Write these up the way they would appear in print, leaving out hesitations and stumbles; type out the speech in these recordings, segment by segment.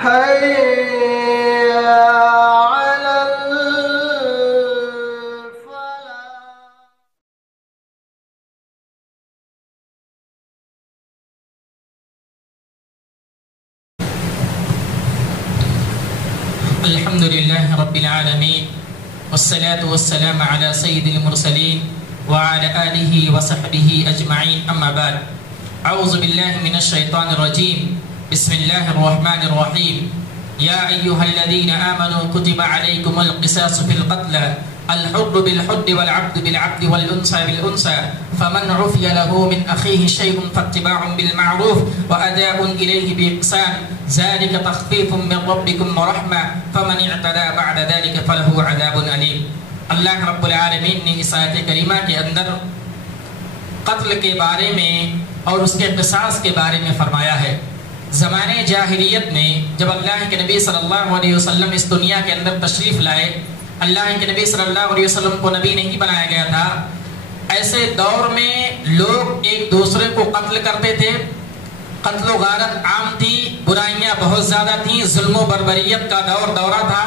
حي على الحمد لله رب العالمين والصلاة والسلام على سيد المرسلين وعلى آله وصحبه أجمعين أما بعد أعوذ بالله من الشيطان الرجيم بسم الله الرحمن الرحيم يا أيها الذين آمنوا كتب عليكم القصاص في القتلى الحر بالحر والعبد بالعبد والأنثى بالأنثى فمن عفي له من أخيه شيء فاتباع بالمعروف وأداء إليه بإحسان ذلك تخفيف من ربكم ورحمة فمن اعتدى بعد ذلك فله عذاب أليم. اللہ رب العالمین نے اس آیت کریمہ کے اندر قتل کے بارے میں اور اس کے قصاص کے بارے میں فرمایا ہے. زمانے جاہلیت میں جب اللہ کے نبی صلی اللہ علیہ وسلم اس دنیا کے اندر تشریف لائے، اللہ کے نبی صلی اللہ علیہ وسلم کو نبی نہیں بنایا گیا تھا، ایسے دور میں لوگ ایک دوسرے کو قتل کرتے تھے. قتل و غارت عام تھی، برائیاں بہت زیادہ تھیں، ظلم و بربریت کا دورہ تھا.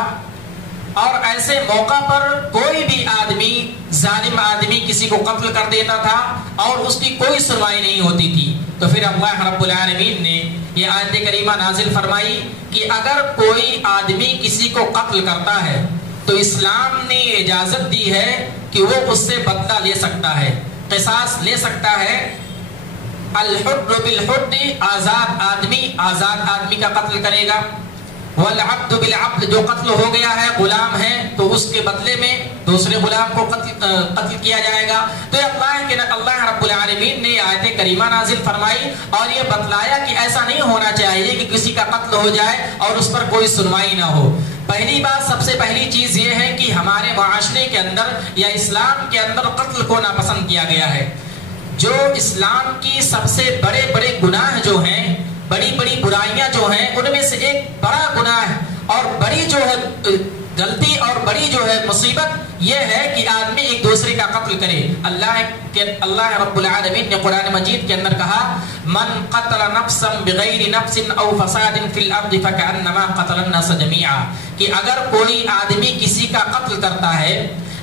اور ایسے موقع پر کوئی بھی آدمی، ظالم آدمی کسی کو قتل کر دیتا تھا اور اس کی کوئی سنوائی نہیں ہوتی تھی. تو پھر اللہ رب العالمین نے یہ آیت کریمہ نازل فرمائی کہ اگر کوئی آدمی کسی کو قتل کرتا ہے تو اسلام نے اجازت دی ہے کہ وہ اس سے بدلہ لے سکتا ہے، قصاص لے سکتا ہے. الحر بالحر، آزاد آدمی کا قتل کرے گا. والعبد بالعبد، جو قتل ہو گیا ہے، غلام ہے، تو اس کے بدلے میں دوسرے غلام کو قتل کیا جائے گا. تو اللہ رب العالمین نے آیت کریمہ نازل فرمائی اور یہ بتلایا کہ ایسا نہیں ہونا چاہیے کہ کسی کا قتل ہو جائے اور اس پر کوئی سنوائی نہ ہو. پہلی بات، سب سے پہلی چیز یہ ہے کہ ہمارے معاشرے کے اندر یا اسلام کے اندر قتل کو ناپسند کیا گیا ہے. جو اسلام کی سب سے بڑے بڑے گناہ جو ہیں، بڑی بڑی برائیاں جو ہیں، ان میں سے ایک بڑا گناہ اور بڑی جو ہے غلطی اور بڑی جو ہے مصیبت یہ ہے کہ آدمی ایک دوسرے کا قتل کرے. اللہ رب العالمین نے قرآن مجید کے اندر کہا من قتل نفسا بغیر نفس او فساد فی الارض فکأنما قتل الناس جميعا، کہ اگر کوئی آدمی کسی کا قتل کرتا ہے،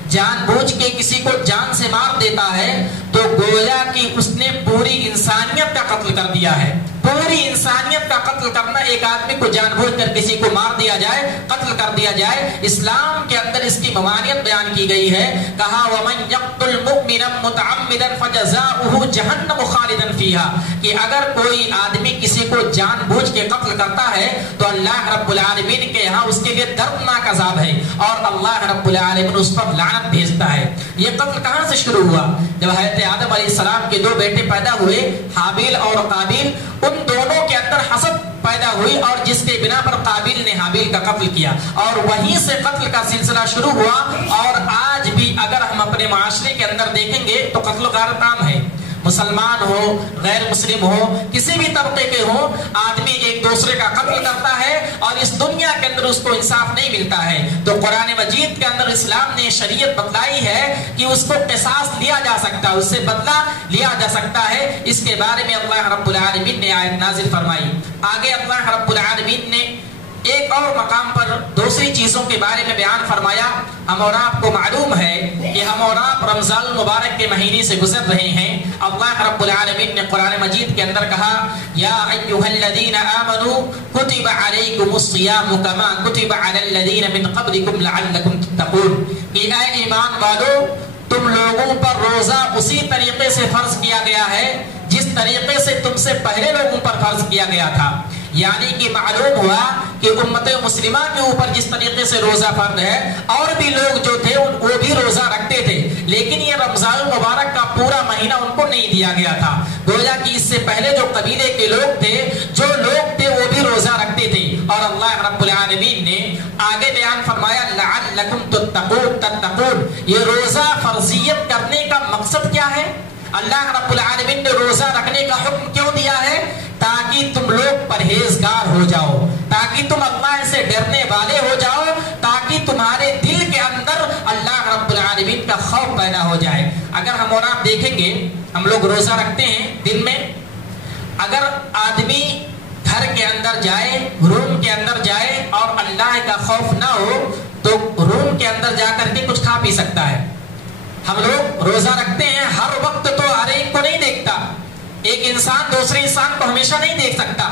جان بوجھ کے کسی کو جان سے مار دیتا ہے، تو گویا کہ اس نے پوری انسانیت کا قتل کر دیا ہے. پوری انسانیت کا قتل کرنا، ایک آدمی کو جان بوجھ کر کسی کو مار دیا جائے، قتل کر دیا جائے، اسلام کے اندر اس کی ممانعت بیان کی گئی ہے. کہا وَمَن يَقْتُلْ مُؤْمِنًا مُتَعَمِّدًا فَجَزَاؤُهُ جَهَنَّمُ خَالِدًا فِيهَا، کہ اگر کوئی آدمی کسی کو جان بوجھ کے قتل کرتا ہے تو اللہ رب العالمین کے یہاں اس کے لیے دردناک عذاب ہے اور اللہ رب العالمین اس پر لعنت بھیجتا ہے. یہ قتل کہاں سے شروع ہوا؟ جب حضرت آدم علیہ السلام کے دو بیٹے پیدا ہوئے، حابیل اور قابیل، ان دونوں کے اندر حسد پیدا ہوئی اور جس کے بنا پر قابیل نے حابیل کا قتل کیا اور وہیں سے قتل کا سلسلہ شروع ہوا. اور آج بھی اگر ہم اپنے معاشرے کے اندر دیکھیں گے تو قتل و غارت عام ہے. مسلمان ہو، غیر مسلم ہو، کسی بھی طبقے کے ہو، آدمی ایک دوسرے کا قتل کرتا ہے اور اس دنیا کے اندر اس کو انصاف نہیں ملتا ہے. تو قرآن مجید کے اندر اسلام نے شریعت بتلائی ہے کہ اس کو قصاص لیا جا سکتا ہے، اس سے بدلہ لیا جا سکتا ہے. اس کے بارے میں اللہ رب العالمین نے آیت نازل فرمائی. آگے اللہ رب العالمین نے ایک اور مقام پر دوسری چیزوں کے بارے میں بیان فرمایا. ہم اور آپ کو معلوم ہے کہ ہم اور آپ رمضان المبارک کے مہینے سے گزر رہے ہیں. اللہ رب العالمین نے قرآن مجید کے اندر کہا یا ایھا الذین آمنوا کتب علیکم الصیام کما کتب علی الذین من قبلکم لعلکم تتقون، کہ اے ایمان والو، تم لوگوں پر روزہ اسی طریقے سے فرض کیا گیا ہے جس طریقے سے تم سے پہلے لوگوں پر فرض کیا گیا تھا. یعنی کہ معلوم ہوا کہ امت مسلمہ کے اوپر جس طریقے سے روزہ فرض ہے اور بھی لوگ جو تھے وہ بھی روزہ رکھتے تھے، لیکن یہ رمضان المبارک کا پورا مہینہ ان کو نہیں دیا گیا تھا. گویا کہ اس سے پہلے جو قبیلے کے لوگ تھے، جو لوگ تھے، وہ بھی روزہ رکھتے تھے. اور اللہ رب العالمین نے آگے بیان فرمایا لعلکم تتقون، یہ روزہ فرضیت کرنے کا مقصد کیا ہے؟ اللہ رب العالمین نے روزہ رکھنے کا حکم کیوں دیا ہے؟ تاکہ تم لوگ پرہیزگار ہو جاؤ، تاکہ تم اللہ سے ڈرنے والے ہو جاؤ، تاکہ تمہارے دل کے اندر اللہ رب العالمین کا خوف پیدا ہو جائے. اگر ہم اور آپ دیکھیں گے، ہم لوگ روزہ رکھتے ہیں دن میں، اگر آدمی گھر کے اندر جائے، روم کے اندر جائے اور اللہ کا خوف نہ ہو تو روم کے اندر جا کر کے کچھ کھا پی سکتا ہے. ہم لوگ روزہ رکھتے ہیں، ہر وقت تو ہر ایک کو نہیں دیکھتا. ایک انسان دوسرے انسان کو ہمیشہ نہیں دیکھ سکتا.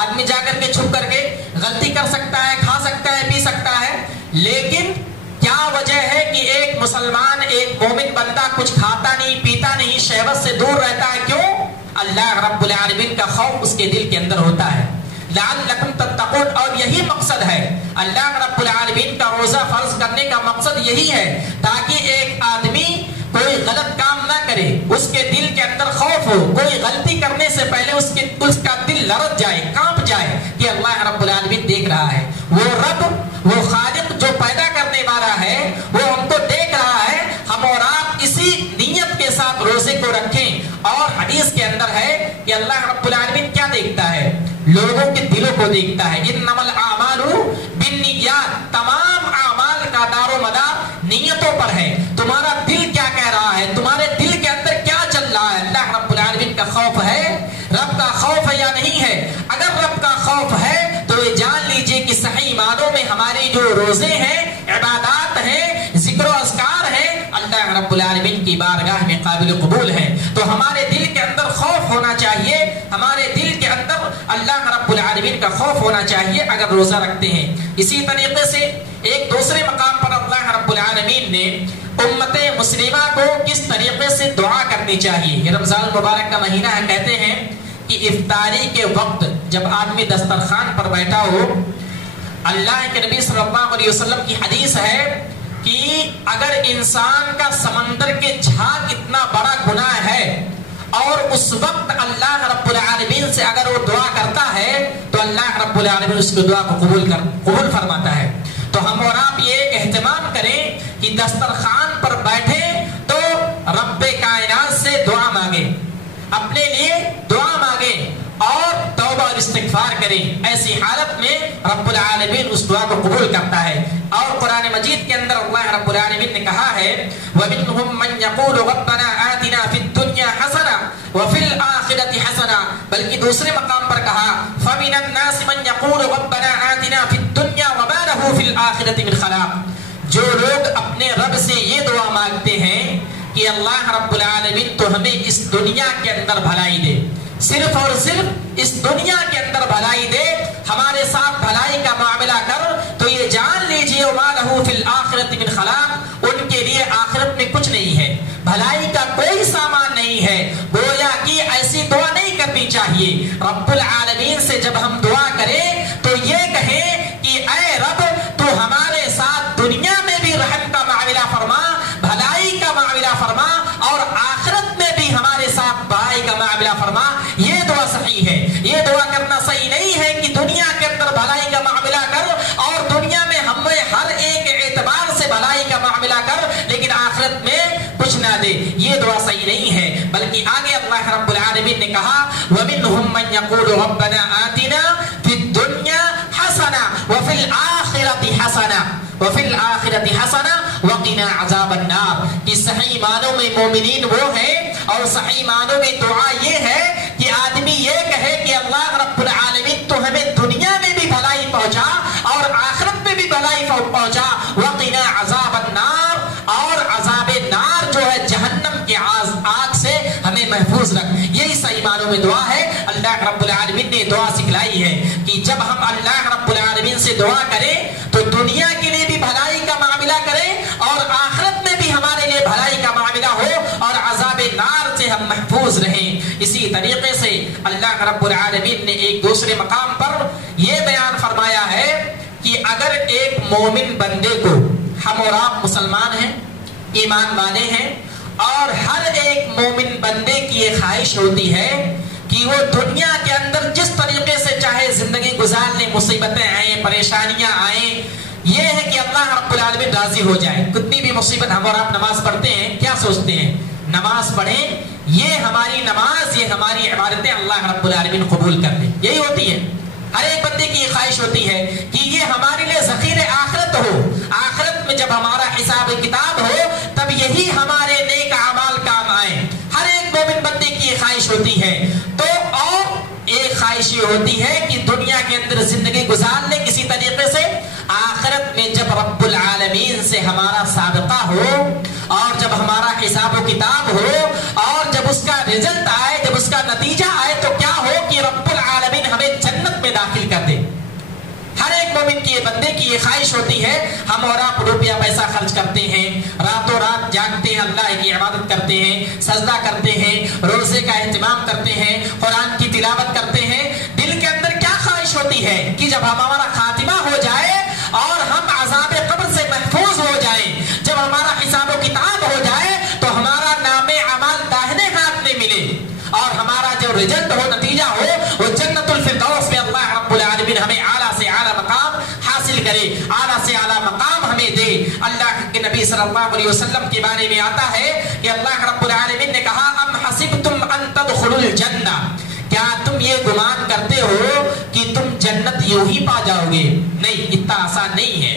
آدمی جا کر کے چھپ کر کے غلطی کر سکتا ہے، کھا سکتا ہے، پی سکتا ہے. لیکن کیا وجہ ہے کہ ایک مسلمان، ایک مومن بندہ کچھ کھاتا نہیں، پیتا نہیں، شہوت سے دور رہتا ہے؟ کیوں؟ اللہ رب العالمین کا خوف اس کے دل کے اندر ہوتا ہے. لعلکم تتقون، اور یہی مقصد ہے اللہ رب العالمین کا روزہ فرض کرنے کا مقصد یہی ہے تاکہ ایک آدمی کوئی غلط کام نہ کرے، اس کے دل کے اندر خوف ہو. کوئی غلطی کرنے سے پہلے اس کا دل لرز جائے، کانپ جائے کہ اللہ رب العالمین دیکھ رہا ہے. وہ رب، وہ خالق جو پیدا کرنے والا ہے وہ ہم کو دیکھ رہا ہے. ہم اور آپ اسی نیت کے ساتھ روزے کو رکھیں. اور حدیث کے اندر ہے کہ اللہ رب العالمین کیا دیکھتا ہے؟ لوگوں کے دلوں کو دیکھتا ہے. انما الاعمال بالنیات، تمام اعمال کا دار و مدار نیتوں پر ہے. تمہارا دل کیا کہہ رہا ہے، تمہارے دل کے اندر کیا چل رہا ہے؟ اللہ رب العالمین کا خوف ہے، رب کا خوف ہے یا نہیں ہے؟ اگر رب کا خوف ہے تو یہ جان لیجئے کہ صحیح معنوں میں ہماری جو روزے ہیں، عبادات ہیں، ذکر و اذکار ہیں، اللہ رب العالمین کی بارگاہ میں قابل قبول ہیں. تو ہمارے دل کے اندر خوف ہونا چاہیے، ہمارے دل کے اندر اللہ رب العالمین کا خوف ہونا چاہیے اگر روزہ رکھتے ہیں. اسی طریقے سے ایک دوسرے مقام پر اللہ رب العالمین نے امت مسلمہ کو کس طریقے سے دعا کرنی چاہیے. یہ رمضان المبارک کا مہینہ ہے. کہتے ہیں کہ افطاری کے وقت جب آدمی دسترخوان پر بیٹھا ہو، اللہ کے نبی صلی اللہ علیہ وسلم کی حدیث ہے کہ اگر انسان کا سمندر کے جھاگ اتنا بڑا گناہ ہے اور اس وقت اللہ رب العالمین سے اگر وہ دعا کرتا ہے تو اللہ رب العالمین اس کی دعا کو قبول فرماتا ہے. تو ہم اور آپ یہ اہتمام کریں کہ دسترخوان پر بیٹھے تو رب کائنات سے دعا مانگیں، اپنے لیے دعا مانگیں اور توبہ اور استغفار کریں. ایسی حالت میں رب العالمین اس دعا کو قبول کرتا ہے. اور قرآن مجید کے اندر اللہ رب العالمین نے کہا ہے وَمِنْهُمْ مَنْ يَقُولُ رَبَّنَا آتِنَا فِي الدُّنْيَا حَسَنَةً وَفِي الْآخِرَةِ حَسَنَةً، بلکہ دوسرے مقام پر کہا فَمِنَ النَّاسِ مَنْ يَقُولُ رَبَّنَا آتِنَا فِي الدُّنْيَا وَمَا لَهُ فِي الْآخِرَةِ مِنْ خَلَاقٍ. جو لوگ اپنے رب سے یہ دعا مانگتے ہیں کہ اللہ رب العالمین تو ہمیں اس دنیا کے اندر بھلائی دے، صرف اور صرف اس دنیا کے اندر بھلائی دے، ہمارے ساتھ بھلائی کا معاملہ کر، تو یہ جان لیجئے وَمَا لَهُ فِي الْآخِرَةِ مِنْ خَلَاقٍ، ان کے لیے آخرت میں کچھ نہیں ہے، بھلائی کا کوئی سامان نہیں ہے. گویا کہ ایسی دعا نہیں کرنی چاہیے. رب العالمین سے جب ہم دعا کریں تو یہ کہیں کہ اے رب تو ہمارے ساتھ دنیا میں بھی رحم کا معاملہ فرما، بھلائی کا معاملہ فرما، اور آخرت میں بھی ہمارے ساتھ بھلائی کا معاملہ فرما. یہ دعا صحیح ہے. یہ دعا کرنا صحیح نہیں ہے کہ دنیا کے اندر بھلائی کا معاملہ کر اور دنیا میں ہمیں ہر ایک اعتبار سے بھلائی کا معاملہ کر لیکن آخرت میں کچھ نہ دے. یہ دعا صحیح نہیں ہے. بلکہ آگے اللہ رب العالمین نے کہا وَمِنْهُمْ مَنْ يَقُولُ رَبَّنَا آتِنَا فِي الدُّنْيَا حَسَنَةً وَفِي الْآخِرَةِ حَسَنَةً وَفِي الْآخِرَةِ حَسَنَةً وَقِنَا عَذَابَ النَّارِ. کہ صحیح معنوں میں مومنین وہ ہیں اور صحیح معنوں میں دعا یہ ہے کہ آدمی یہ کہے کہ اللہ رب العالمین تو ہمیں دنیا میں بھی بھلائی پہنچا اور آخرت میں بھی بھلائی پہنچا. وَقِنَا عَذَابَ النَّارِ، اور عذاب نار جو ہے جہنم کے آگ سے ہمیں محفوظ رکھ. یہی صحیح معنوں میں دعا ہے. اللہ رب العالمین نے دعا سکھلائی ہے کہ جب ہم اللہ رب العالمین سے دعا کریں تو دنیا کے لیے بھی بھلائی کا معاملہ کریں اور آخرت میں بھی ہمارے لیے بھلائی کا معاملہ ہو اور عذاب نار سے ہم محفوظ رہیں. اسی طریقے سے اللہ رب العالمین نے ایک دوسرے مقام پر یہ بیان فرمایا ہے کہ اگر ایک مومن بندے کو، ہم اور آپ مسلمان ہیں، ایمان والے ہیں، اور ہر ایک مومن بندے کی یہ خواہش ہوتی ہے کہ وہ دنیا کے اندر جس طریقے سے چاہے زندگی گزار لیں، مصیبتیں آئیں، پریشانیاں آئیں، یہ ہے کہ اللہ رب العالمین راضی ہو جائے. کتنی بھی مصیبت، ہم اور آپ نماز پڑھتے ہیں، کیا سوچتے ہیں؟ نماز پڑھیں، یہ ہماری نماز، یہ ہماری عبادتیں اللہ رب العالمین قبول کر لیں. یہی ہوتی ہے. ہر ایک بندے کی یہ خواہش ہوتی ہے کہ یہ ہمارے لیے ذخیرہ آخرت ہو. آخرت میں جب ہمارا حساب کتاب ہو تب یہی ہمارے نیک اعمال کام آئیں. ہر ایک مومن بندے کی یہ خواہش ہوتی ہے. تو اور ایک خواہش یہ ہوتی ہے کہ دنیا کے اندر زندگی گزار لیں کسی طریقے سے، آخرت میں جب رب العالمین سے ہمارا سابقہ ہو اور جب ہمارا حساب و کتاب ہو اور جب اس کا رزلٹ آئے، جب اس کا نتیجہ آئے، تو کیا ہو کہ رب العالمین ہمیں جنت میں داخل کر دے۔ ہر ایک مومن کی، بندے کی یہ خواہش ہوتی ہے۔ ہم اور آپ روپیہ پیسہ خرچ کرتے ہیں، راتوں رات جاگتے ہیں، اللہ کی عبادت کرتے ہیں، سجدہ کرتے ہیں، روزے کا اہتمام کرتے ہیں، قرآن کی تلاوت کرتے ہیں۔ دل کے اندر کیا خواہش ہوتی ہے کہ جب ہمارا خاتمہ ہو جائے اور ہم عذاب قبر سے محفوظ ہو جائیں، جب ہمارا حساب و کتاب ہو جائے تو ہمارا نام اعمال داہنے ہاتھ میں ملے اور ہمارا جو رزلٹ ہو، نتیجہ ہو، وہ جنت الفردوس میں اللہ رب العالمین ہمیں اعلیٰ سے اعلیٰ مقام حاصل کرے، اعلیٰ سے اعلیٰ مقام ہمیں دے۔ اللہ کے نبی صلی اللہ علیہ وسلم کے بارے میں آتا ہے کہ اللہ رب العالمین نے کہا ام حسبتم ان تدخلوا الجنہ، کیا تم یہ گمان کرتے ہو کہ تم جنت یوں ہی پا جاؤ گے؟ نہیں، اتنا آسان نہیں ہے۔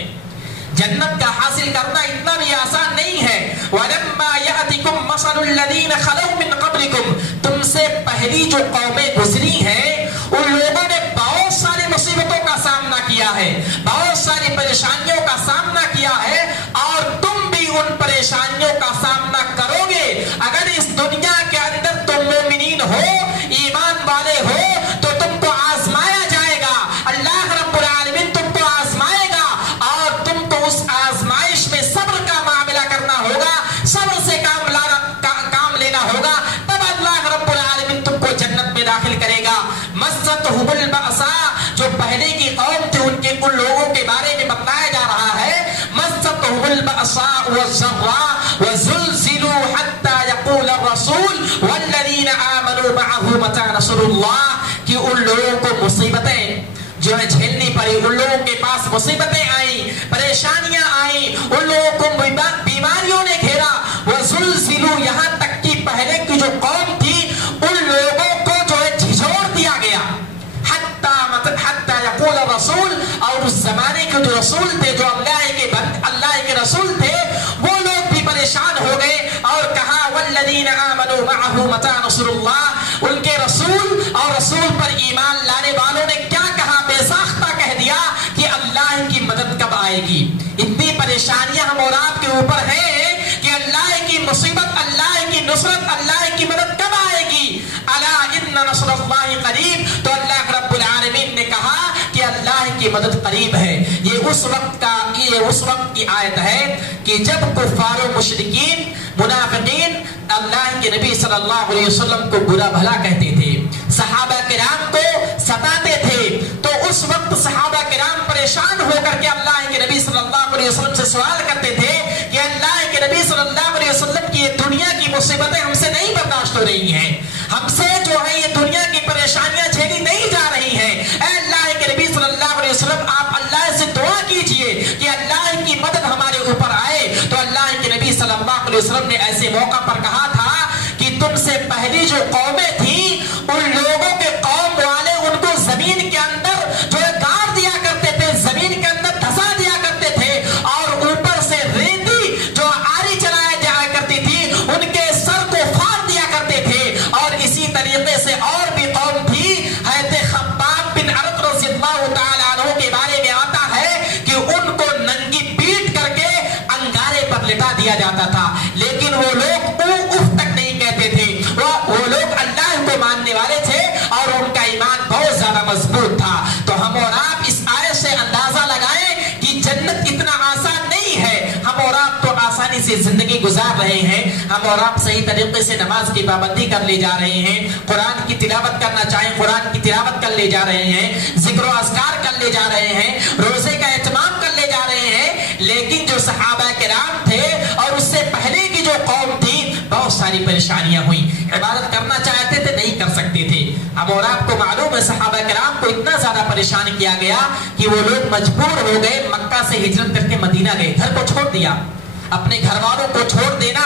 جنت کا حاصل کرنا اتنا بھی آسان نہیں ہے۔ وَلَمَّا يَأْتِكُمْ مَثَلُ الَّذِينَ خَلَوْا مِنْ قَبْلِكُمْ، تم سے پہلی جو قومیں گزری ہیں ان لوگوں نے بہت ساری مصیبتوں کا سامنا کیا ہے، بہت ساری پریشانیوں کا سامنا کیا ہے، اور تم بھی ان پریشانیوں کا سامنا کرو گے۔ اگر اس دنیا کے اندر تم مومنین ہو، ایمان والے ہو، تو تم کو آزمایا جائے گا، اللہ رب العالمین تم کو آزمائے گا اور تم کو اس آزمائش میں صبر کا معاملہ کرنا ہوگا، صبر سے کام لینا ہوگا، تب اللہ رب العالمین تم کو جنت میں داخل کرے گا۔ مَسَّتْهُمُ الْبَأْسَاءُ، جو پہلے کی قوم تھی ان لوگوں کے بارے میں بتایا جا رہا ہے، مَسَّتْهُمُ الْبَأْسَاءُ وَالضَّرَّاءُ وَزُلْزِلُوا حَتَّى يَقُولَ الرَّسُولُ وَالَّذِينَ آمَنُوا مَعَهُ مَتَىٰ نَصْرُ اللَّهِ، کہ ان لوگوں کو مصیبتیں جو ہے جھیلنی پڑی، ان لوگوں کے پاس مصیبتیں آئیں، پریشانیاں آئیں، ان لوگوں کو بیماریوں نے گھیرا، وَزُلْزِلُوا، یہاں تک کہ پہلے کی جو قوم تھی ان لوگوں کو جو ہے جھنجھوڑ دیا گیا، حتیٰ یقول الرسول، اور اس زمانے کے جو رسول تھے، جو اللہ کے رسول تھے، وہ لوگ بھی پریشان ہو گئے اور کہا والذین آمنوا معه متى نصر اللہ، ان کے رسول اور رسول پر ایمان لانے والوں نے کیا کہا؟ بے ساختہ کہہ دیا کہ اللہ کی مدد کب آئے گی۔ اتنی پریشانیاں ہم اور آپ کے اوپر ہیں کہ اللہ کی مصیبت، اللہ کی نصرت، اللہ کی مدد کب آئے گی؟ الا ان نصر اللہ قریب، تو اللہ رب العالمین نے کہا کہ اللہ کی مدد قریب ہے۔ یہ اس وقت کی آیت ہے کہ جب کفار و مشرکین، منافقین اللہ کے نبی صلی اللہ علیہ وسلم کو برا بھلا کہتے تھے، صحابہ کرام کو ستاتے تھے، تو اس وقت صحابہ کرام پریشان ہو کر کے اللہ کے نبی صلی اللہ علیہ وسلم سے سوال کرتے تھے کہ اللہ کے نبی صلی اللہ علیہ وسلم کی یہ دنیا کی مصیبتیں ہم سے نہیں برداشت ہو رہی ہیں، ہم سے جو ہے یہ دنیا کی پریشانیاں جھیلی نہیں جا رہی ہیں، اے اللہ کے نبی صلی اللہ علیہ وسلم آپ اللہ سے دعا کیجئے کہ اللہ کی مدد ہمارے اوپر آئے۔ تو اللہ کے نبی صلی اللہ علیہ وسلم نے ایسے موقع پر کہا تھا کہ تم سے پہلی جو قومیں تھیں ان لوگوں کے قوم والے ان کو زمین کے اندر جو ہے گاڑ دیا کرتے تھے، زمین کے اندر دھسا دیا کرتے تھے، اور اوپر سے ریتی جو آری چلایا جایا کرتی تھی ان کے سر کو پھاڑ دیا کرتے تھے۔ اور اسی طریقے سے اور بھی قوم تھی، حضرت خباب بن عرط رضی اللہ تعالیٰ عنہ کے بارے میں آتا ہے کہ ان کو ننگی پیٹ کر کے انگارے پر لٹا دیا جاتا تھا، لیکن وہ لوگ اف تک نہیں کہتے تھے، وہ لوگ اللہ کو ماننے والے تھے اور ان کا ایمان بہت زیادہ مضبوط تھا۔ تو ہم اور آپ اس آیت سے اندازہ لگائیں کہ جنت اتنا آسان نہیں ہے۔ ہم اور آپ تو آسانی سے زندگی گزار رہے ہیں، ہم اور آپ صحیح طریقے سے نماز کی پابندی کر لے جا رہے ہیں، قرآن کی تلاوت کرنا چاہیں قرآن کی تلاوت کر لے جا رہے ہیں، ذکر و اذکار کر لے جا رہے ہیں، روزے کا اہتمام کر لے جا رہے ہیں، لیکن جو صحابہ کرام تھے اور اس سے پہلے کی جو قوم تھی بہت ساری پریشانیاں ہوئیں، عبادت کرنا چاہتے تھے نہیں کر سکتے تھے۔ اب اور آپ کو معلوم ہے صحابہ کرام کو اتنا زیادہ پریشان کیا گیا کہ وہ لوگ مجبور ہو گئے، مکہ سے ہجرت کر کے مدینہ گئے، گھر کو چھوڑ دیا۔ اپنے گھر والوں کو چھوڑ دینا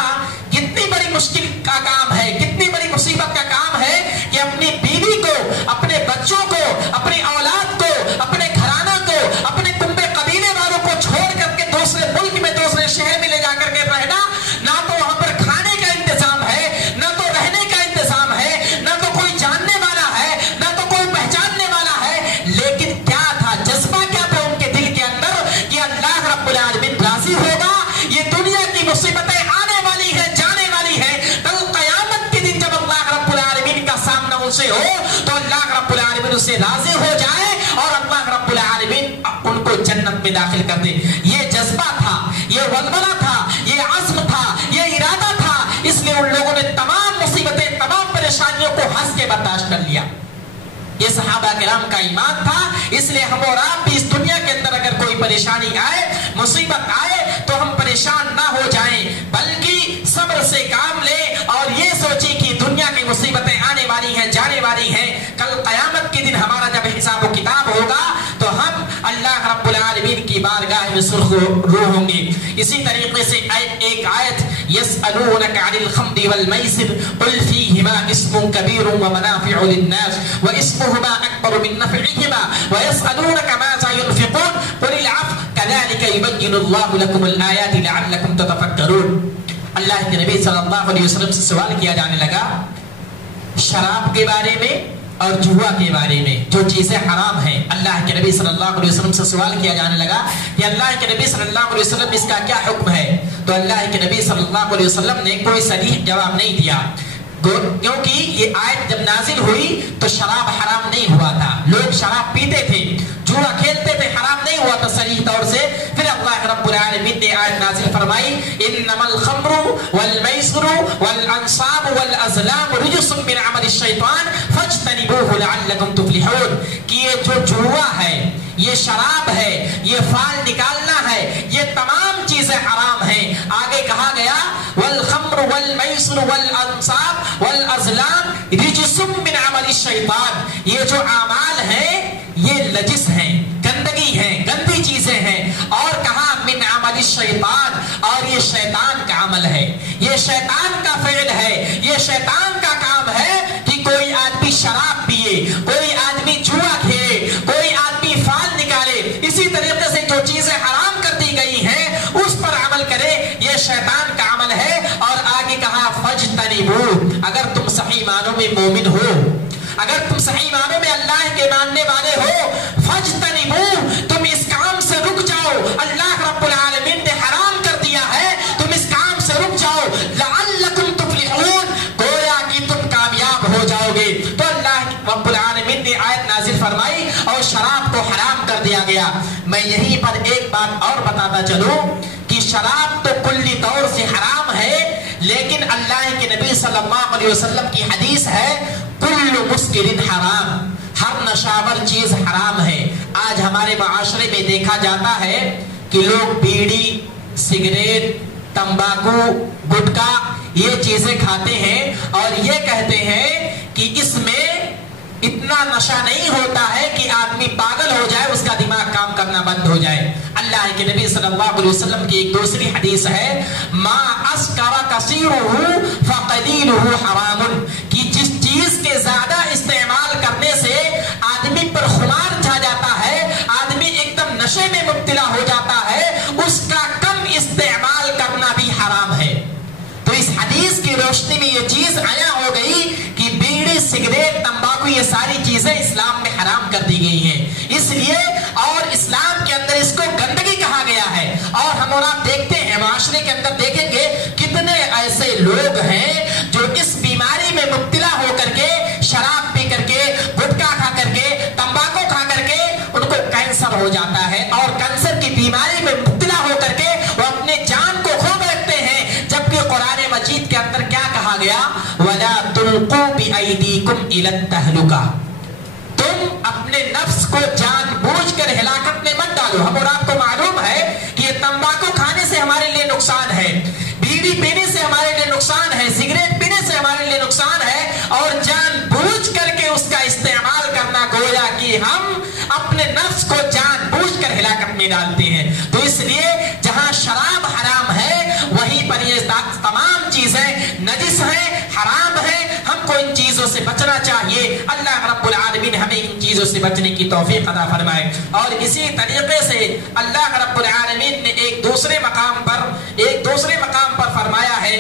کتنی بڑی مشکل کا کام ہے، کتنی بڑی مصیبت کا کام ہے کہ اپنی بیوی کو، اپنے بچوں کو، اپنی اولاد کو، اپنے گھرانہ کو، اپنے کنبے قبیلے والوں کو چھوڑ کر کے دوسرے ملک میں، دوسرے شہر میں لے جا کر کے رہنا، نہ تو وہاں پر کھانے کا انتظام ہے، نہ تو رہنے کا انتظام ہے، نہ تو کوئی جاننے والا ہے، نہ تو کوئی سے راضی ہو جائے اور اللہ رب العالمین ان کو جنت میں داخل کر دے. یہ جذبہ تھا, یہ ولولہ تھا, یہ عزم تھا, یہ ارادہ تھا. اس لیے ان لوگوں نے تمام مصیبتیں, تمام پریشانیوں کو ہنس کے برداشت کر لیا. یہ صحابہ کرام کا ایمان تھا. اس لیے ہم اور آپ بھی اس دنیا کے اندر اگر کوئی پریشانی آئے, مصیبت آئے, تو ہم پریشان نہ ہو جائیں, بلکہ صبر سے کام لیں اور یہ سوچیں کہ دنیا کی مصیبتیں آنے والی ہیں, جانے والی ہیں. کل قیامت کے دن ہمارا جب حساب و کتاب ہوگا تو ہم اللہ رب العالمین کی بارگاہ میں سرخ روح ہوں گے. اسی طریقے سے ایک آیت, یسألونک عن الخمر والمیسر قل فیہما اسم کبیر ومنافع للناس واسمهما اکبر من نفعهما ویسألونک ماذا ينفقون قل العفو كذلك يبين الله لكم الآیات لعلکم تتفکرون. اللہ کے نبی صلی اللہ علیہ وسلم سے سوال کیا جانے لگا شراب کے بارے میں اور جوا کے بارے میں, جو چیزیں حرام ہیں. اللہ کے نبی صلی اللہ علیہ وسلم سے سوال کیا جانے لگا کہ اللہ کے نبی صلی اللہ علیہ وسلم اس کا کیا حکم ہے. تو اللہ کے نبی صلی اللہ علیہ وسلم نے کوئی صریح جواب نہیں دیا, کیونکہ یہ آیت جب نازل ہوئی تو شراب حرام نہیں ہوا تھا. لوگ شراب پیتے تھے, جوا کھیلتے تھے, حرام نہیں ہوا تھا صریح طور سے. پھر اللہ رب العالمین نے آیت نازل فرمائی انما الخمر والمیسر والانصاب والازلام رجس من عمل الشیطان فاجتنبوه لعلکم تفلحون. کہ یہ جو جوا ہے, یہ شراب ہے, یہ فال نکالنا ہے, یہ تمام چیزیں حرام ہیں. آگے کہا گیا والخمر والمیسر والانصاب والازلام رجس من عمل الشیطان. یہ جو اعمال ہیں یہ لجس ہیں, گندگی ہیں, گندی چیزیں ہیں. اور کہا من عمل الشیطان, اور یہ شیطان کا عمل ہے, یہ شیطان کا فعل ہے, یہ شیطان کا کام ہے کہ کوئی آدمی شراب پیے, کوئی آدمی جوا کھیلے, کوئی آدمی فال نکالے. اسی طریقے سے جو چیزیں حرام کر دی گئی ہیں اس پر عمل کرے, یہ شیطان کا عمل ہے. اور آگے کہا فجتنبو, اگر تم صحیح معنوں میں مومن ہو, اگر تم صحیح معنوں میں اللہ کے ماننے والے ہو, فجتنبو, تم اس کام سے رک جاؤ. اللہ رب العالمین نے حرام کر دیا ہے, تم اس کام سے رک جاؤ. لعلکم تفلحون, گویا کہ تم کامیاب ہو جاؤ گے. تو اللہ رب العالمین نے آیت نازل فرمائی اور شراب کو حرام کر دیا گیا. میں یہیں پر ایک بات اور بتاتا چلوں کہ شراب تو کلی طور سے حرام ہے, لیکن اللہ کے نبی صلی اللہ علیہ وسلم کی حدیث ہے کل مسکر حرام, ہر نشاور چیز حرام ہے. آج ہمارے معاشرے میں دیکھا جاتا ہے کہ لوگ بیڑی, سگریٹ, تمباکو, گٹکا یہ چیزیں کھاتے ہیں اور یہ کہتے ہیں کہ اس میں اتنا نشہ نہیں ہوتا ہے کہ آدمی پاگل ہو جائے, اس کا دماغ کام کرنا بند ہو جائے. اللہ کے نبی صلی اللہ علیہ وسلم کی ایک دوسری حدیث ہے ما اسکر کثیرہ فقلیلہ حرام, کہ جس چیز کے زیادہ استعمال کرنے سے آدمی پر خمار چھا جاتا ہے, آدمی ایک دم نشے میں مبتلا ہو جاتا ہے, اس کا کم استعمال کرنا بھی حرام ہے. تو اس حدیث کی روشنی میں یہ چیز عیاں ہو گئی کہ بیڑی, سگریٹ, تمباکو یہ ساری چیزیں اسلام میں حرام کر دی گئی ہیں. اس لیے اور اسلام کے اندر اس کو گندگی کہا گیا ہے. اور ہم اور آپ دیکھتے ہیں معاشرے کے اندر دیکھیں گے کتنے ایسے لوگ ہیں جو اس بیماری میں مبتلا ہو کر کے, شراب پی کر کے, گٹکا کھا کر کے, تمباکو کھا کر کے ان کو کینسر ہو جاتا ہے, اور کینسر کی بیماری میں مبتلا ہو کر کے وہ اپنے جان کو کھو بیٹھتے ہیں. جبکہ قرآن مجید کے اندر کیا کہا گیا وَلَا تُلْقُوا بِأَيْدِيكُمْ إِلَى التَّهْلُكَةِ, تم اپنے نفس کو جان بوجھ کر ہلاکت میں مت ڈالو. ہم اور آپ کو معلوم ہے کہ یہ تمباکو کھانے سے ہمارے لیے نقصان ہے, بیڑی پینے سے ہمارے لیے نقصان ہے, سگریٹ پینے سے ہمارے لیے نقصان ہے, اور جان بوجھ کر کے اس کا استعمال کرنا گویا کہ ہم اپنے نفس کو جان بوجھ کر ہلاکت میں ڈالتے ہیں. تو اس لیے جہاں شراب حرام ہے وہیں پر یہ تمام چیزیں نجس ہیں, حرام ہیں. ہم کو ان چیزوں سے بچنا چاہیے. اللہ رب العالمین ہمیں ان چیزوں سے بچنے کی توفیق عطا فرمائے. اور اسی طریقے سے اللہ رب العالمین نے ایک دوسرے مقام پر فرمایا ہے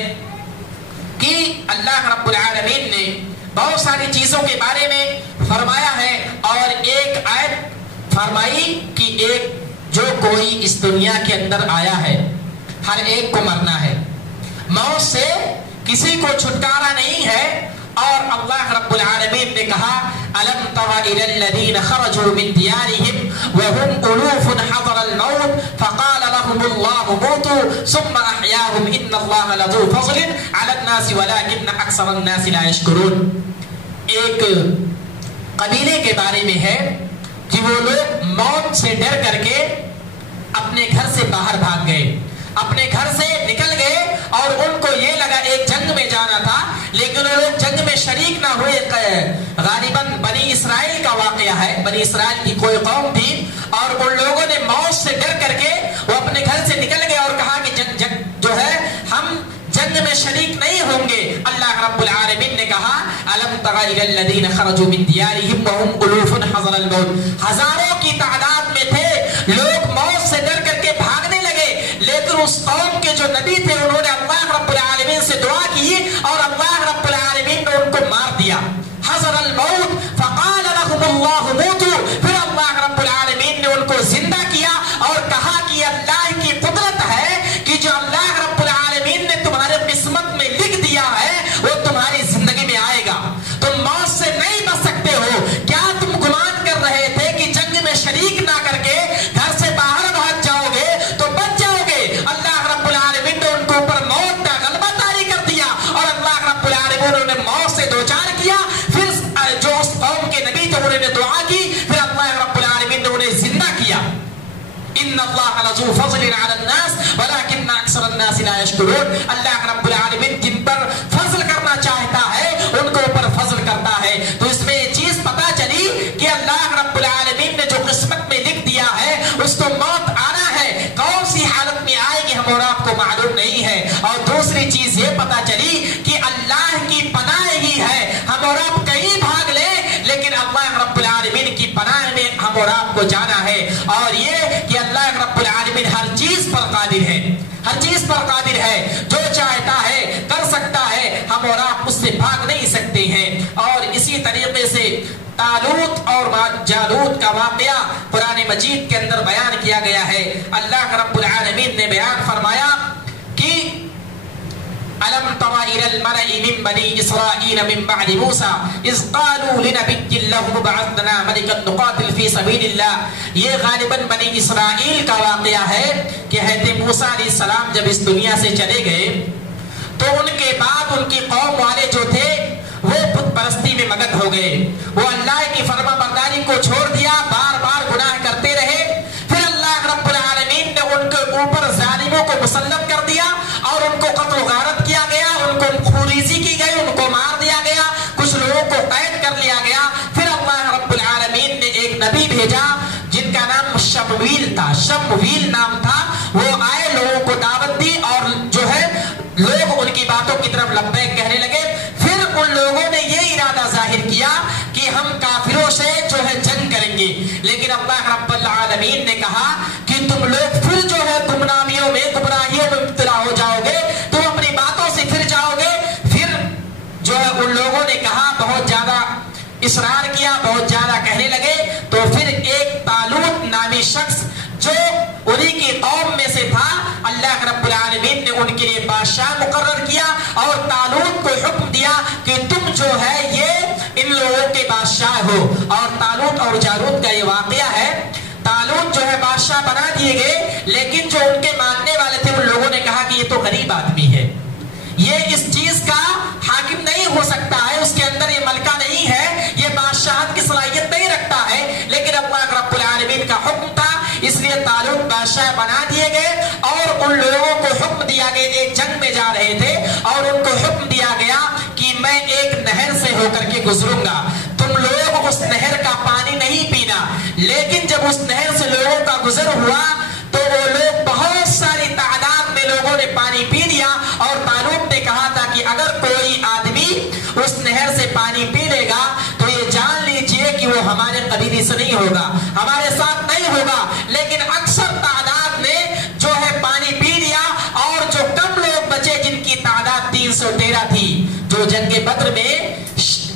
کہ اللہ رب العالمین نے بہت ساری چیزوں کے بارے میں فرمایا ہے. اور ایک آیت فرمائی کہ ایک جو کوئی اس دنیا کے اندر آیا ہے ہر ایک کو مرنا ہے, موت سے کسی کو چھٹکارا نہیں ہے. اور اللہ رب العالمین نے کہا الم تر الی الذین خرجوا من دیارہم وهم الوف حضر الموت فقال لهم اللہ موتوا ثم احیاهم ان اللہ لذو فضل علی الناس ولکن اکثر الناس لا یشکرون. ایک قبیلے کے بارے میں ہے کہ وہ لوگ موت سے ڈر کر کے اپنے گھر سے باہر بھاگ گئے, اپنے گھر سے نکل گئے اور ان کو یہ لگا ایک جنگ میں جانا تھا, لیکن وہ لوگ جنگ میں شریک نہ ہوئے. غالباً بنی اسرائیل کا واقعہ ہے, بنی اسرائیل کی کوئی قوم تھی اور ان لوگوں نے موت سے ڈر کر کے وہ اپنے گھر سے نکل گئے اور کہا کہ جنگ جو ہے ہم جنگ میں شریک نہیں ہوں گے. اللہ رب العالمین نے کہا الم تر الی الذین خرجوا من دیارہم وهم الوف حضر الموت, ہزاروں کی تعداد میں تھے, لوگ موت سے ڈر کر کے بھاگنے لگے, لیکن اس قوم کے جو نبی تھے انہوں نے اللہ رب العالمین سے دعا کی اور اللہ رب العالمین نے ان کو مار دیا. حضر الموت فقال لهم اللہ موتوا, پھر اللہ رب العالمین نے ان کو زندہ کیا اور کہا کہ اللہ کی قدرت ہے کہ جو اللہ رب العالمین نے تمہارے قسمت میں لکھ دیا ہے وہ تمہاری زندگی میں آئے گا. تم موت سے نہیں بچ سکتے ہو. کیا تم گمان کر رہے تھے کہ جنگ میں شریک نہ کر کے گھر سے باہر بھاگ جاؤ گے تو بچ جاؤ گے؟ اللہ رب العالمین نے ان کے اوپر موت کا غلبہ طاری کر دیا اور اللہ رب العالمین نے موت سے دوچار کیا. پھر جو اس قوم کے نبی تھے انہوں نے دعا کی, پھر اللہ رب العالمین نے انہیں زندہ کیا. ان اللہ لذو فضل علی الناس ولکن اکثر الناس لا یشکرون. اللہ رب العالمین جن پر فضل کرنا چاہتا ہے ان کو اوپر فضل کرتا ہے. تو اس میں یہ چیز پتا چلی کہ اللہ رب العالمین نے جو قسمت میں لکھ دیا ہے اس کو موت آنا ہے, کون سی حالت میں آئے گی ہم اور آپ کو معلوم نہیں ہے. اور دوسری چیز یہ پتا چلی کہ اللہ کی پناہ ہی ہے, ہم اور آپ کہیں بھاگ لیں لیکن اللہ رب العالمین کی پناہ میں ہم اور آپ کو جانا ہے. اور یہ کہ اللہ رب العالمین ہر چیز پر قادر ہے, ہر چیز پر قادر ہے, جو چاہتا ہے کر سکتا ہے, ہم اور آپ اس سے بھاگ نہیں سکتے ہیں. اور اسی طریقے سے طالوت اور جالوت کا واقعہ قرآن مجید کے اندر بیان کیا گیا ہے. اللہ رب العالمین نے بیان فرمایا کہ ألم تر إلى الملأ من بني إسرائيل من بعد موسى إذ قالوا لنبي له ابعث لنا ملكا نقاتل في سبيل الله. یہ غالباً بنی اسرائیل کا واقعہ ہے کہ حضرت موسیٰ علیہ السلام جب اس دنیا سے چلے گئے تو ان کے بعد ان کی قوم والے جو تھے وہ بت پرستی میں مگن ہو گئے. وہ اللہ کی فرما برداری کو چھوڑ دیا, بار بار گناہ کرتے رہے. پھر اللہ رب العالمین نے ان کے اوپر ظالموں کو مسلط کر دیا اور ان کو قتل و غارت کیا گیا, ان کو خوریزی کی گئی, ان کو مار دیا گیا, کچھ لوگوں کو قید کر لیا گیا. پھر اللہ رب العالمین نے ایک نبی بھیجا جن کا نام شمویل تھا, شمویل نام تھا. وہ آئے, لوگوں کو دعوت دی اور جو ہے لوگ ان کی باتوں کی طرف لبیک کہنے لگے. پھر ان لوگوں نے یہ ارادہ ظاہر کیا کہ ہم کافروں سے جو ہے جنگ کریں گے, لیکن اللہ رب العالمین نے کہا کہ تم لوگ پھر جو ہے گمنامیوں میں, گمراہیوں میں مبتلا ہو جاؤ گے, تم اپنی باتوں سے پھر جاؤ گے. پھر جو ہے ان لوگوں نے کہا, بہت زیادہ اصرار کیا, بہت زیادہ کہنے لگے. تو پھر ایک طالوت نامی شخص جو انہی کی قوم میں سے تھا, اللہ رب العالمین نے ان کے لیے بادشاہ مقرر کیا اور طالوت کو حکم دیا کہ تم جو ہے یہ ان لوگوں کے بادشاہ ہو. اور طالوت اور جالوت کا یہ واقعہ ہے. طالوت جو ہے بادشاہ بنا دیے گئے, لیکن جو ان کے ماننے والے تھے ان لوگوں نے کہا کہ یہ تو غریب آدمی ہے, یہ اس چیز کا حاکم نہیں ہو سکتا ہے, اس کے اندر یہ ملکہ نہیں ہے, یہ بادشاہت کی صلاحیت نہیں رکھتا ہے. لیکن اللہ رب العالمین کا حکم تھا, اس لیے طالوت بادشاہ بنا دیے گئے اور ان لوگوں کو حکم دیا گیا, ایک جنگ میں جا رہے تھے اور ان کو حکم دیا گیا کہ میں ایک نہر سے ہو کر کے گزروں گا, تم لوگ اس نہر کا پانی نہیں پینا. لیکن جب اس نہر سے لوگوں کا گزر ہوا تو وہ لوگ, بہت ساری تعداد میں لوگوں نے پانی پی لیا. اور طالوت نے کہا تھا کہ اگر کوئی آدمی اس نہر سے پانی پی لے گا تو یہ جان لیجئے کہ وہ ہمارے قبیلے سے نہیں ہوگا, ہمارے ساتھ نہیں ہوگا. لیکن اکثر تعداد نے جو ہے پانی پی لیا اور جو کم لوگ بچے جن کی تعداد 313 تھی, جو جنگ بدر میں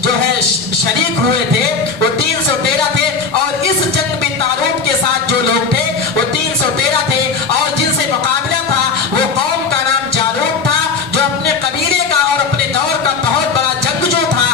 جو ہے شریک ہوئے تھے وہ 313 تھے. اور اس جنگ میں طالوت کے ساتھ جو لوگ تھے وہ 313 تھے. اور جن سے مقابلہ تھا وہ قوم کا نام جالوت تھا, جو اپنے قبیلے کا اور اپنے دور کا بہت بڑا جنگجو تھا.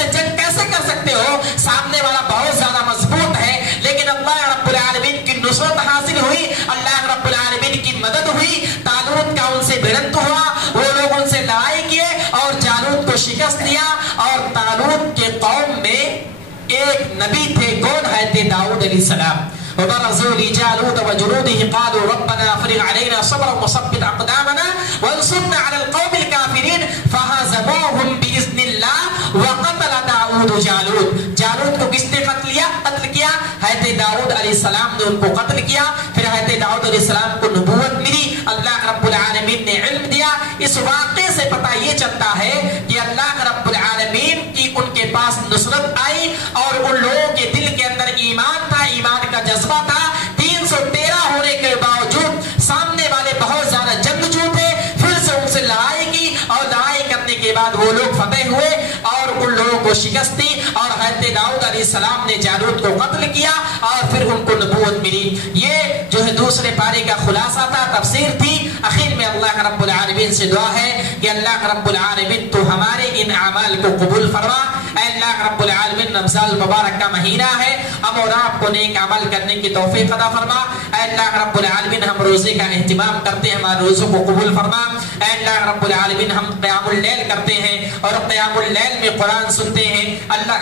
سے جنگ کیسے کر سکتے ہو؟ سامنے والا بہت زیادہ مضبوط ہے، لیکن اللہ رب العالمین کی نصرت حاصل ہوئی، اللہ رب العالمین کی مدد ہوئی، طالوت کا ان سے بھڑنت ہوا، وہ لوگ ان سے لڑائی کیے اور جالوت کو شکست دیا۔ اور طالوت کے قوم میں ایک نبی تھے، کون ہے؟ تھے داؤد علیہ السلام۔ وبرزوا لجالوت وجنوده قالوا ربنا افرغ علينا صبرا وثبت اقدامنا وانصرنا على القوم الكافرين فهزموهم باذن الله وقتل داؤد جالوت۔ جالوت کو کس نے قتل کیا؟ حضرت داؤد علیہ السلام نے ان کو قتل کیا۔ پھر حضرت داؤد علیہ السلام کو نبوت ملی، اللہ رب العالمین نے علم دیا۔ اس واقعے سے پتہ یہ چلتا ہے کہ اللہ رب العالمین کی ان کے پاس نصرت آئی اور ان لوگوں کے دل کے اندر ایمان تھا، ایمان کا جذبہ تھا۔ 313 ہونے کے باوجود سامنے والے بہت زیادہ جنگجو تھے، پھر سے ان سے لڑائی کی اور لڑائی کرنے کے بعد وہ لوگ فتح ہوئے اور ان لوگوں کو شکست دی اور حضرت داؤد علیہ السلام نے جالوت کو قتل کیا اور پھر ان کو نبوت ملی۔ یہ جو ہے دوسرے پارے کا خلاصہ تھا، تفسیر تھی۔ اخیر میں اللہ رب العالمین سے دعا ہے کہ اللہ رب العالمین تو ہمارے ان اعمال کو قبول فرما۔ اے اللہ رب العالمین، رمضان المبارک کا مہینہ ہے، ہم اور آپ کو نیک عمل کرنے کی توفیق عطا فرما۔ اے اللہ رب العالمین، ہم روزے کا اہتمام کرتے ہیں، ہمارے روزوں کو قبول فرما۔ اے اللہ رب العالمین، ہم قیام اللیل کرتے ہیں اور قیام اللیل میں قرآن سنتے ہیں، اللہ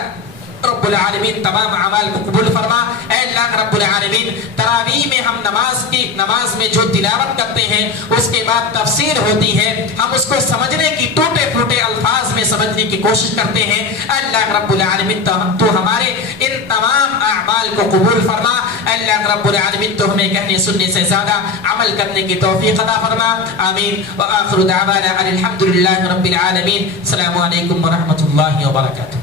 رب العالمین تمام اعمال کو قبول فرما۔ اے اللہ رب العالمین، تراویح میں ہم نماز میں جو تلاوت کرتے ہیں اس کے بعد تفسیر ہوتی ہے، ہم اس کو سمجھنے کی ٹوٹے پھوٹے الفاظ میں سمجھنے کی کوشش کرتے ہیں۔ اے اللہ رب العالمین، تو ہمارے ان تمام اعمال کو قبول فرما۔ اے اللہ رب العالمین، تو ہمیں کہنے سننے سے زیادہ عمل کرنے کی توفیق عطا فرما۔ آمین۔ وآخر دعوانا الحمدللہ رب العالمین۔ السلام علیکم ورحمۃ اللہ وبرکاتہ۔